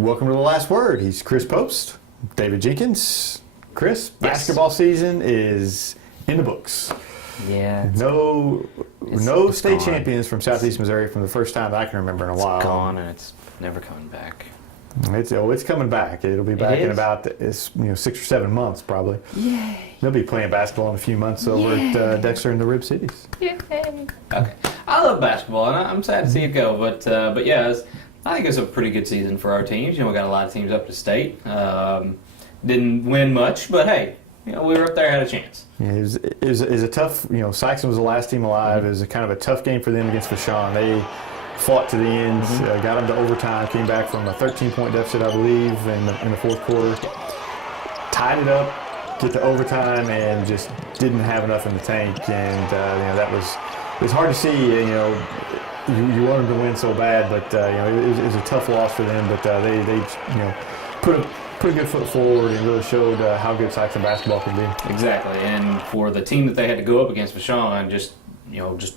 Welcome to The Last Word. He's Chris Post, David Jenkins. Chris, basketball season is in the books. Yeah. No it's state gone. champions from Southeast Missouri from the first time I can remember in a while. It's gone and it's never coming back. It's coming back. It'll be back in is? about 6 or 7 months probably. Yay. They'll be playing basketball in a few months over at Dexter and the Rib Cities. Yay. Okay. I love basketball and I'm sad to see it go, but yeah, I think it's a pretty good season for our teams. We got a lot of teams up to state. Didn't win much, but hey, we were up there, had a chance. Yeah, it was a tough, Sykeston was the last team alive. It was a kind of a tough game for them against Vashon. They fought to the end, got them to overtime, came back from a 13-point deficit, I believe, in the fourth quarter. Tied it up, get to overtime, and just didn't have enough in the tank. And, it was hard to see, you wanted to win so bad, but, it was a tough loss for them. But they put a good foot forward and really showed how good Sykeston basketball can be. Exactly, and for the team that they had to go up against Vashon, just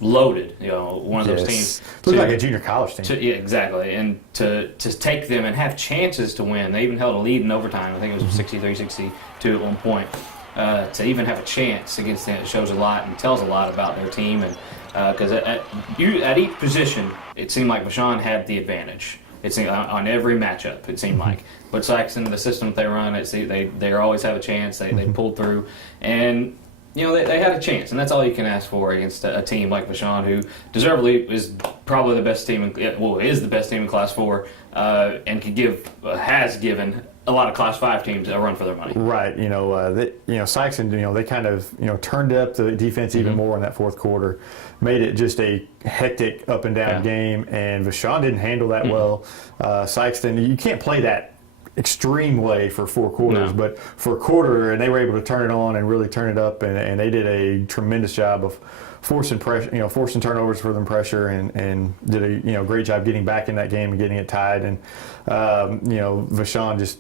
loaded. One of those teams. Looked like a junior college team. Yeah, exactly. And to take them and have chances to win, they even held a lead in overtime. I think it was 63-62 at one point. To even have a chance against them, it shows a lot and tells a lot about their team. And because at each position, it seemed like Vashon had the advantage. It seemed on every matchup. It seemed like, but Sykeston, the system that they run, they always have a chance. They pulled through, and they had a chance, and that's all you can ask for against a team like Vashon, who deservedly is probably the best team. Is the best team in Class 4, and has given a lot of Class 5 teams a run for their money. Right. Sykeston, they kind of, turned up the defense even more in that fourth quarter, made it just a hectic up and down game, and Vashon didn't handle that well. Sykeston, you can't play that extreme way for 4 quarters, but for a quarter, and they were able to turn it on and really turn it up, and they did a tremendous job of forcing pressure, forcing turnovers for them pressure, and did a great job getting back in that game and getting it tied. And Vashon just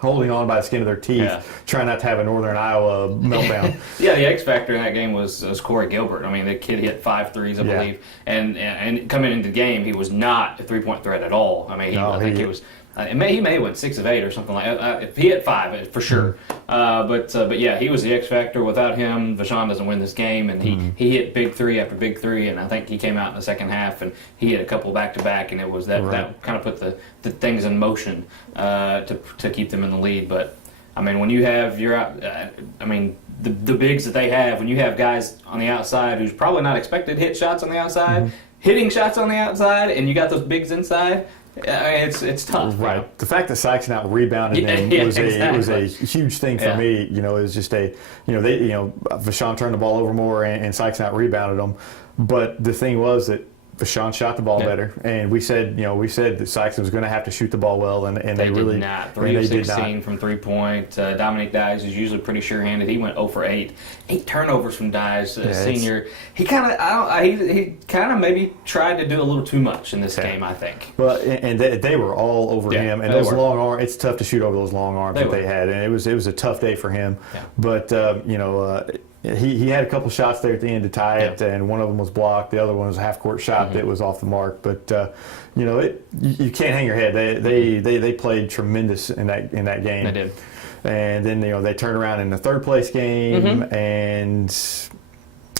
holding on by the skin of their teeth, trying not to have a Northern Iowa meltdown. Yeah, the X factor in that game was Corey Gilbert. I mean, the kid hit 5 threes, I believe, and coming into the game, he was not a 3-point threat at all. I mean, I think he was. He may have went 6 of 8 or something like that. If he hit 5, for sure. But yeah, he was the X factor. Without him, Vashon doesn't win this game. And he hit big 3 after big 3, and I think he came out in the second half and he hit a couple back to back, and it was that kind of put the things in motion to keep them in the lead. But I mean, when you have the bigs that they have, when you have guys on the outside who's probably not expected to hit shots on the outside, hitting shots on the outside, and you got those bigs inside. It's tough, right? The fact that Sykeston out rebounded them was a huge thing for me. It was just Vashon turned the ball over more, and Sykeston out rebounded them. But the thing was that Vashon shot the ball better, and we said that Sykeston was going to have to shoot the ball well, and they really did not. 3 of 16 from 3-point. Dominic Dyes is usually pretty sure-handed. He went 0 for 8. 8 turnovers from Dyes, senior. He kind of maybe tried to do a little too much in this game, I think. Well, and they were all over him, and those long arms. It's tough to shoot over those long arms they had, and it was a tough day for him. Yeah. But He had a couple shots there at the end to tie it, and one of them was blocked. The other one was a half-court shot that was off the mark. But you can't hang your head. They played tremendous in that game. They did. And then they turned around in the third place game, and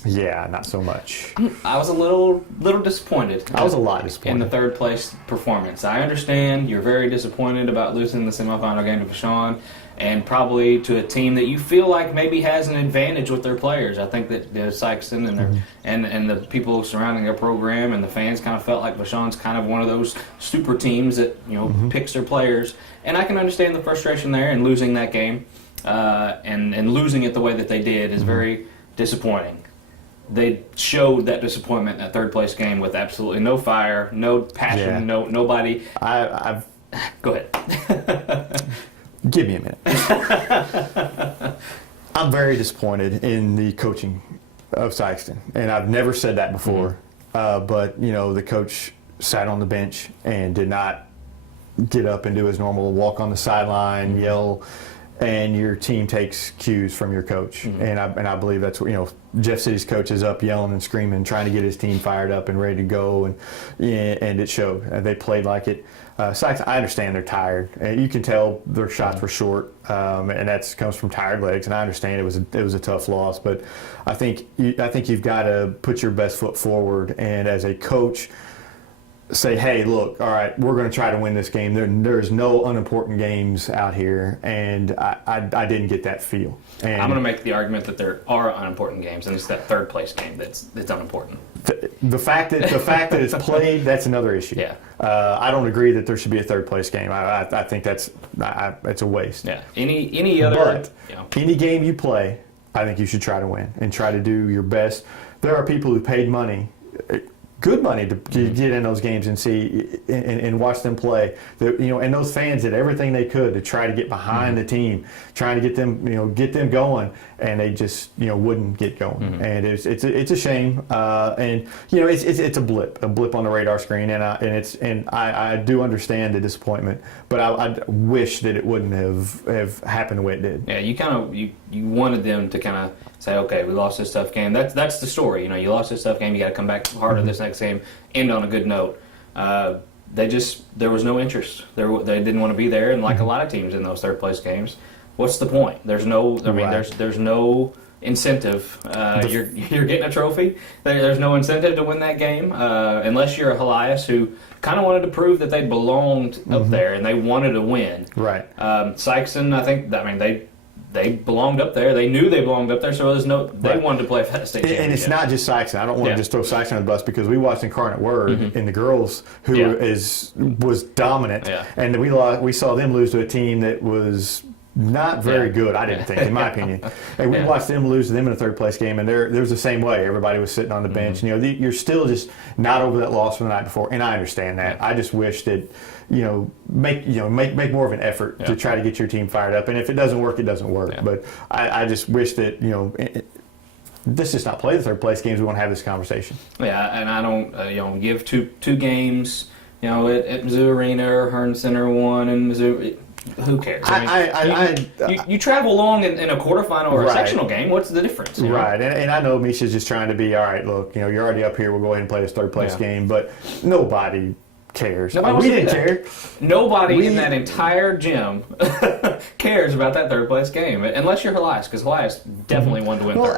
not so much. I was a little disappointed. I was a lot disappointed in the third place performance. I understand you're very disappointed about losing the semifinal game to Vashon, and probably to a team that you feel like maybe has an advantage with their players. I think that Sykeston and the people surrounding their program and the fans kind of felt like Vashon's kind of one of those super teams that picks their players. And I can understand the frustration there in losing that game, and losing it the way that they did is very disappointing. They showed that disappointment in that third place game with absolutely no fire, no passion, nobody. Go ahead. Give me a minute. I'm very disappointed in the coaching of Sykeston, and I've never said that before. But the coach sat on the bench and did not get up and do his normal walk on the sideline, yell. and your team takes cues from your coach. And I believe that's what, Jeff City's coach is up yelling and screaming, trying to get his team fired up and ready to go, and it showed. They played like it. Sykes, I understand they're tired. You can tell their shots were short, and that comes from tired legs. And I understand it was a tough loss, but I think you've got to put your best foot forward, and as a coach, say, hey, look, all right, we're going to try to win this game. There's no unimportant games out here, and I didn't get that feel. And I'm going to make the argument that there are unimportant games, and it's that third place game that's unimportant. The fact that it's played, that's another issue. Yeah. I don't agree that there should be a third place game. I think it's a waste. Yeah. Any other? But any game you play, I think you should try to win and try to do your best. There are people who paid money. Good money to get in those games and see and watch them play. And those fans did everything they could to try to get behind the team, trying to get them going, and they just wouldn't get going. And it's a shame. And it's a blip on the radar screen, and I do understand the disappointment, but I wish that it wouldn't have happened the way it did. Yeah, you wanted them to kind of say, okay, we lost this tough game. That's the story. You lost this tough game. You got to come back harder this next game, end on a good note. There was no interest. They didn't want to be there, and like a lot of teams in those third place games, what's the point? There's no. There's no incentive. You're getting a trophy. There's no incentive to win that game unless you're a Helias who kind of wanted to prove that they belonged up there and they wanted to win. Right. Sykeston, I think. They belonged up there. They knew they belonged up there, so they wanted to play a state championship. And it's not just Sykeston. I don't want to just throw Sykeston on the bus, because we watched Incarnate Word in the girls, who was dominant, and we saw them lose to a team that was not very good, I didn't think, in my opinion. And we watched them lose to them in a third place game, and there was the same way. Everybody was sitting on the bench. You're still just not over that loss from the night before, and I understand that. I just wish that make more of an effort to try to get your team fired up. And if it doesn't work, it doesn't work. Yeah. But I just wish that let's just not play the third place games. We want to have this conversation. Yeah, and I don't give two games at Mizzou Arena or Hearn Center one and Mizzou. Who cares? You travel along in a quarterfinal or a sectional game. What's the difference? Right, and I know Misha's just trying to be, all right, look, you're already up here. We'll go ahead and play this third place game. But nobody cares. We didn't care. Nobody in that entire gym cares about that third place game, unless you're Helias, because Helias definitely wanted to win. Well,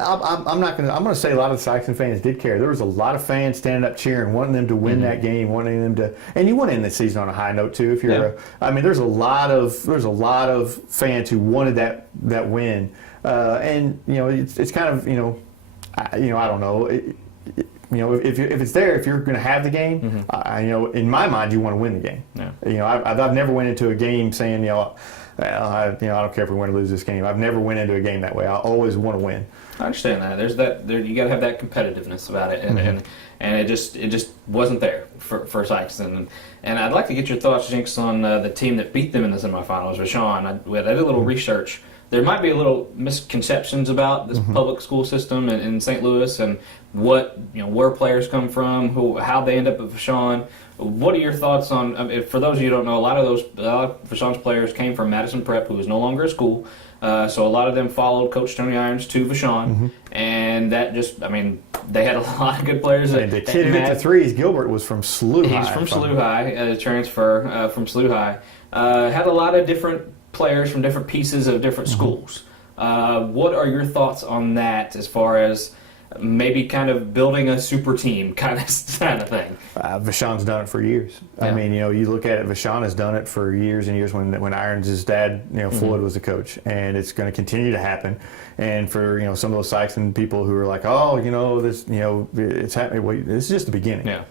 I'm going to say a lot of the Sykeston fans did care. There was a lot of fans standing up cheering, wanting them to win that game, wanting them to, and you want to end the season on a high note too. If you're, there's a lot of fans who wanted that win, and it's kind of I don't know. If it's there, if you're going to have the game, in my mind, you want to win the game. Yeah. I've never went into a game saying, I don't care if we win or lose this game. I've never went into a game that way. I always want to win. I understand that. You got to have that competitiveness about it, and it just wasn't there for Sykeston. And I'd like to get your thoughts, Jinx, on the team that beat them in the semifinals, Vashon. I did a little research. There might be a little misconceptions about this public school system in St. Louis and what where players come from, how they end up at Vashon. What are your thoughts on? For those of you who don't know, a lot of Vashon's players came from Madison Prep, who is no longer a school. So a lot of them followed Coach Tony Irons to Vashon, and that they had a lot of good players. And the kid who hit the threes, Gilbert, was from SLU High. He's from SLU High, transfer from SLU High. Had a lot of different players from different pieces of different schools. What are your thoughts on that as far as maybe kind of building a super team kind of thing? Vashon's done it for years. Yeah. You look at it, Vashon has done it for years and years when Irons' dad, Floyd, was the coach, and it's going to continue to happen. And for, some of those Sykeston people who are like, this, it's happening. Well, this is just the beginning. Yeah.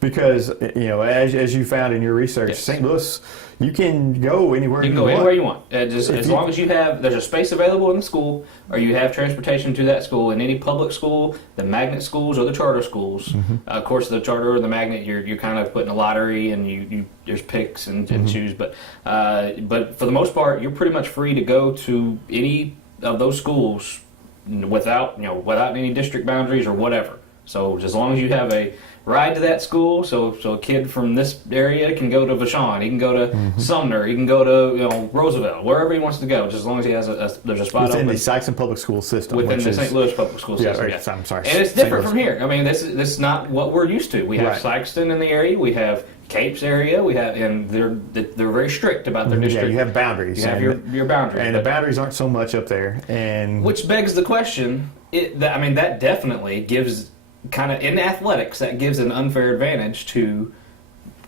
Because, as you found in your research, St. Louis, you can go anywhere you want. You can go anywhere you want. As long as there's a space available in the school, or you have transportation to that school. In any public school, the magnet schools or the charter schools. Of course, the charter or the magnet, you're kind of putting a lottery, and there's picks and choose. But for the most part, you're pretty much free to go to any of those schools without any district boundaries or whatever. So as long as you have a ride to that school, so a kid from this area can go to Vashon, he can go to Sumner, he can go to Roosevelt, wherever he wants to go, just as long as he has there's a spot within open the Sikeston Public School system, within the St. Louis public school system. Yeah, I'm sorry. And it's different from here. I mean, this is not what we're used to. We have Sikeston in the area, we have Capes area, and they're very strict about their district. Yeah, you have boundaries. You have your boundaries, and the boundaries aren't so much up there, and which begs the question. That definitely gives kind of in athletics that gives an unfair advantage to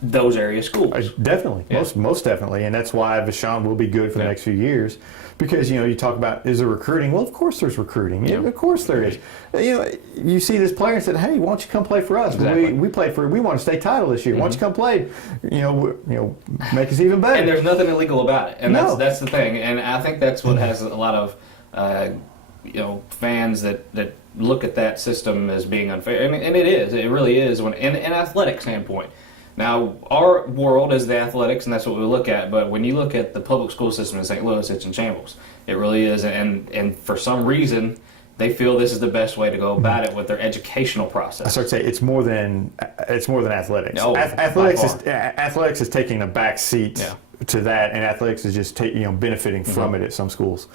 those area schools. Definitely, most definitely, and that's why Vashon will be good for the next few years. Because you talk about is there recruiting? Well, of course there's recruiting. Yeah, of course there is. You see this player and said, "Hey, why don't you come play for us? Exactly. We won a state title this year. Why don't you come play? Make us even better." And there's nothing illegal about it. And that's the thing. And I think that's what has a lot of fans that look at that system as being unfair. And it is. It really is. In an athletic standpoint. Now, our world is the athletics, and that's what we look at. But when you look at the public school system in St. Louis, it's in shambles. It really is. And for some reason, they feel this is the best way to go about it with their educational process. I start to say it's more than athletics. No, athletics is taking a back seat to that, and athletics is just benefiting from it at some schools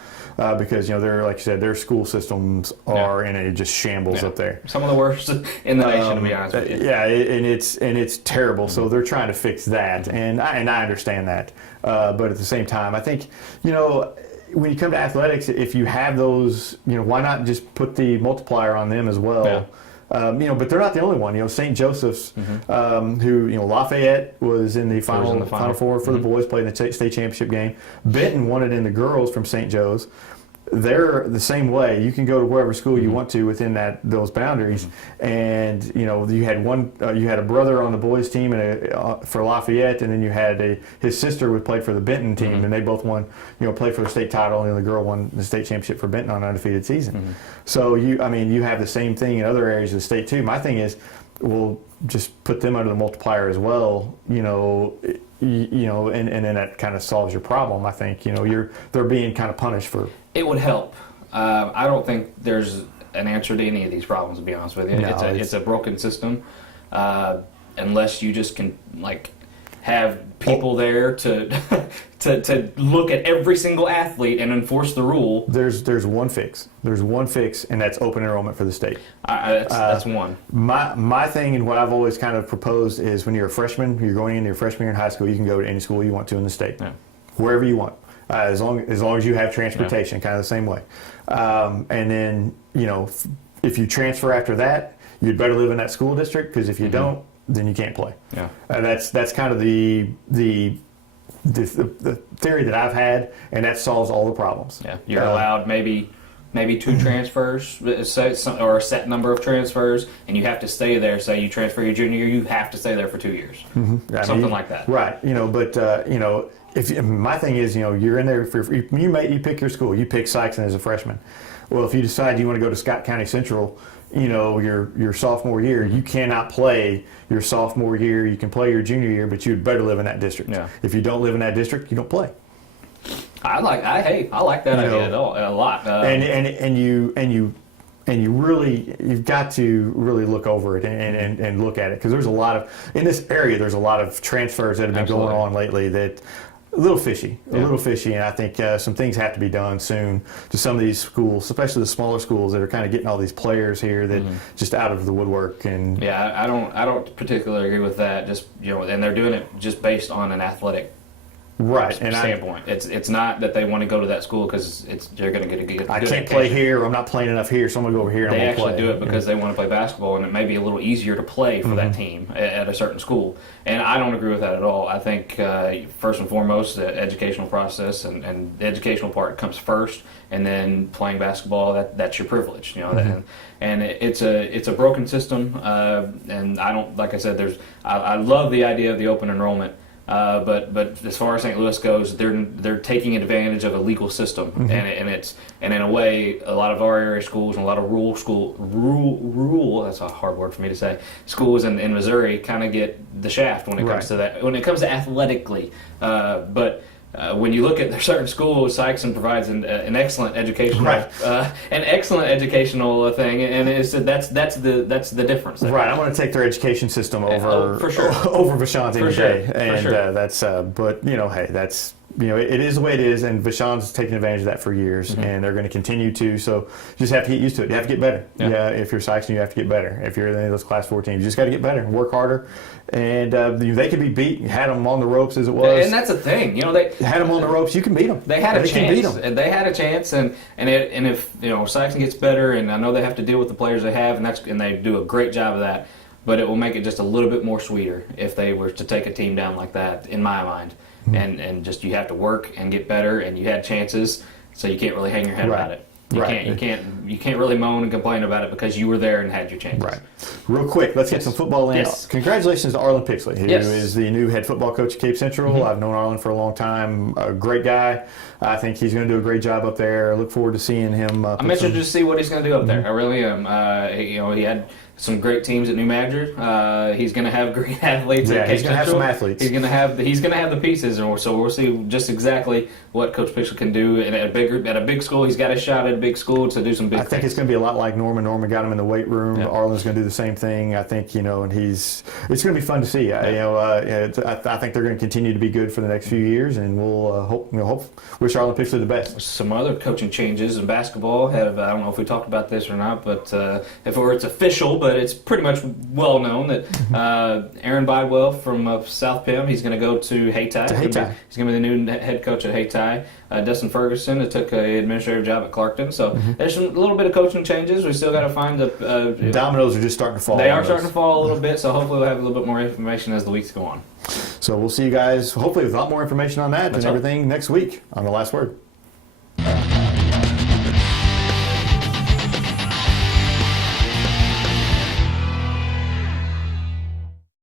because they're, like you said, their school systems are in a just shambles up there. Some of the worst in the nation, to be honest with you. Yeah, and it's terrible. So they're trying to fix that, and I understand that. But at the same time, I think when you come to athletics, if you have those, why not just put the multiplier on them as well? Yeah. But they're not the only one. St. Joseph's, who Lafayette was in the final four for the boys, played in the state championship game. Benton won it in the girls from St. Joe's. They're the same way. You can go to wherever school you want to within those boundaries, and you had a brother on the boys team for Lafayette, and then you had his sister who played for the Benton team, and they both won, played for the state title, and the girl won the state championship for Benton on an undefeated season. So you have the same thing in other areas of the state too. My thing is, we'll just put them under the multiplier as well, and then that kind of solves your problem. I think they're being kind of punished for. It would help. I don't think there's an answer to any of these problems, to be honest with you. No, it's a broken system, unless you just can have people there to to look at every single athlete and enforce the rule. There's one fix. There's one fix, and that's open enrollment for the state. That's one. My thing and what I've always kind of proposed is when you're a freshman, you're going into your freshman year in high school, you can go to any school you want to in the state, wherever you want. As long as you have transportation, kind of the same way. And then, if you transfer after that, you'd better live in that school district, because if you don't, then you can't play. Yeah. That's kind of the theory that I've had, and that solves all the problems. Yeah. You're allowed maybe 2 transfers, or a set number of transfers, and you have to stay there. Say you transfer your junior year, you have to stay there for 2 years. Something like that. Right. My thing is, you're in there you pick your school. You pick Sikeston as a freshman. Well, if you decide you want to go to Scott County Central, your sophomore year, you cannot play your sophomore year. You can play your junior year, but you'd better live in that district. Yeah. If you don't live in that district, you don't play. I like that idea a lot. And you've got to really look over it and look at it, because there's a lot of, in this area, there's a lot of transfers that have been going on lately that a little fishy, and I think some things have to be done soon to some of these schools, especially the smaller schools that are kind of getting all these players here that just out of the woodwork. And I don't particularly agree with that. Just and they're doing it just based on an athletic standpoint. It's not that they want to go to that school because they're going to get a good I can't play here, or I'm not playing enough here, so I'm going to go over here and they I'm going to play. They actually do it because they want to play basketball, and it may be a little easier to play for that team at a certain school. And I don't agree with that at all. I think first and foremost, the educational process and the educational part comes first, and then playing basketball, that's your privilege. And it's a broken system. And I don't, like I said, I love the idea of the open enrollment. But as far as St. Louis goes, they're taking advantage of a legal system, and in a way, a lot of our area schools and a lot of rural that's a hard word for me to say, schools in Missouri kind of get the shaft when it comes to that, when it comes to athletically. But when you look at their certain schools, Sykeston provides an excellent educational, Right. thing, and that's the difference. There. Right, I'm going to take their education system over for sure. over Vashon's any sure. day, For and sure. that's. But hey, that's. It is the way it is, and Vashon's taken advantage of that for years, and they're going to continue to. So you just have to get used to it. You have to get better. Yeah. If you're Sykeston, you have to get better. If you're any of those Class 4 teams, you just got to get better and work harder. And they could be beat. Had them on the ropes as it was. And that's the thing. They had them on the ropes. You can beat them. They had a chance. Can beat them. And they had a chance. And if Sykeston gets better, and I know they have to deal with the players they have, and they do a great job of that. But it will make it just a little bit more sweeter if they were to take a team down like that, in my mind. And just you have to work and get better, and you had chances, so you can't really hang your head about it. You can't really moan and complain about it because you were there and had your chances. Right. Real quick, let's get some football in. Yes. Congratulations to Arlen Pixley, who Yes. is the new head football coach at Cape Central. I've known Arlen for a long time. A great guy. I think he's going to do a great job up there. I look forward to seeing him. I'm interested to see what he's going to do up there. I really am. He had some great teams at New Madrid. He's going to have great athletes. Yeah, at he's Cape going to have Central. some athletes. He's going to have the pieces, so we'll see just exactly what Coach Pixley can do. And at a big school, he's got a shot at a big school to do some big. I think it's going to be a lot like Norman. Norman got him in the weight room. Yeah. Arlen's going to do the same thing. I think and it's going to be fun to see. I think they're going to continue to be good for the next few years, and we'll wish Arlen Pixley the best. Some other coaching changes in basketball I don't know if we talked about this or not, but it's official, but it's pretty much well known that Aaron Bidwell from South Pim, he's going to go to Hayti. He's going to be the new head coach at Hayti. Dustin Ferguson took an administrative job at Clarkton. So there's a little bit of coaching changes. We still got to find the dominoes are just starting to fall. They are starting to fall a little bit. So hopefully we'll have a little bit more information as the weeks go on. So we'll see you guys hopefully with a lot more information on that and everything next week on The Last Word.